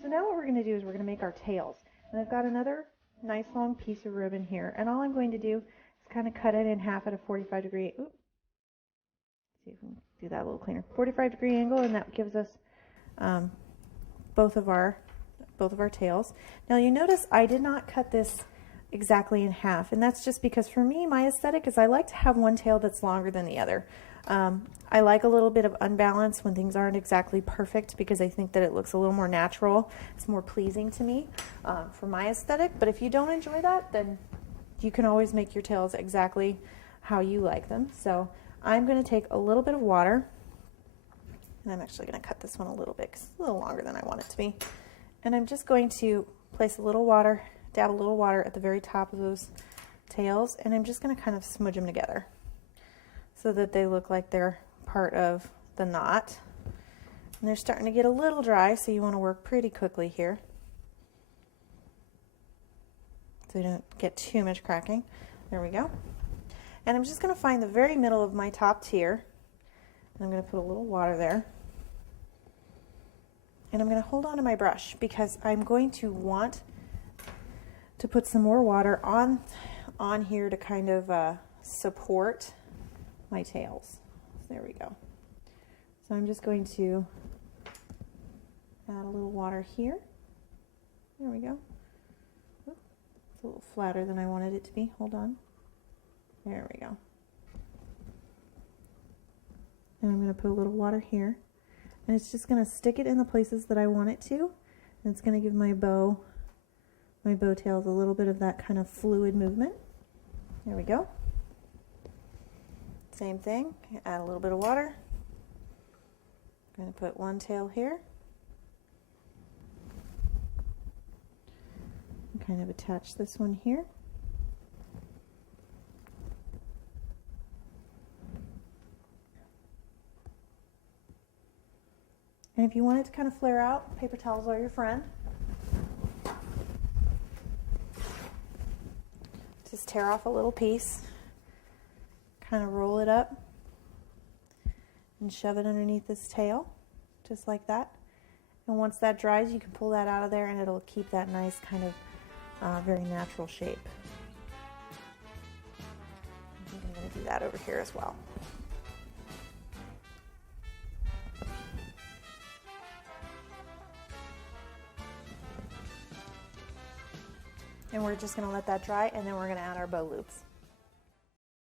So now what we're going to do is we're going to make our tails. And I've got another nice long piece of ribbon here. And all I'm going to do is kind of cut it in half at a 45-degree. Oops. See if we can do that a little cleaner. 45-degree angle, and that gives us both of our tails. Now you notice I did not cut this exactly in half, and that's just because for me, my aesthetic is I like to have one tail that's longer than the other. I like a little bit of unbalance when things aren't exactly perfect because I think that it looks a little more natural. It's more pleasing to me for my aesthetic, but if you don't enjoy that, then you can always make your tails exactly how you like them. So I'm going to take a little bit of water, and I'm actually going to cut this one a little bit because it's a little longer than I want it to be. And I'm just going to place a little water, dab a little water at the very top of those tails, and I'm just going to kind of smudge them together so that they look like they're part of the knot. And they're starting to get a little dry, so you want to work pretty quickly here so you don't get too much cracking. There we go. And I'm just going to find the very middle of my top tier, and I'm going to put a little water there. And I'm going to hold on to my brush because I'm going to want to put some more water on here to kind of support my tails. There we go. So I'm just going to add a little water here. There we go. It's a little flatter than I wanted it to be. Hold on. There we go. And I'm going to put a little water here. And it's just going to stick it in the places that I want it to. And it's going to give my bow tails a little bit of that kind of fluid movement. There we go. Same thing, add a little bit of water. I'm going to put one tail here. And kind of attach this one here. And if you want it to kind of flare out, paper towels are your friend. Just tear off a little piece, kind of roll it up, and shove it underneath this tail, just like that. And once that dries, you can pull that out of there and it'll keep that nice kind of very natural shape. I think I'm going to do that over here as well. And we're just going to let that dry, and then we're going to add our bow loops.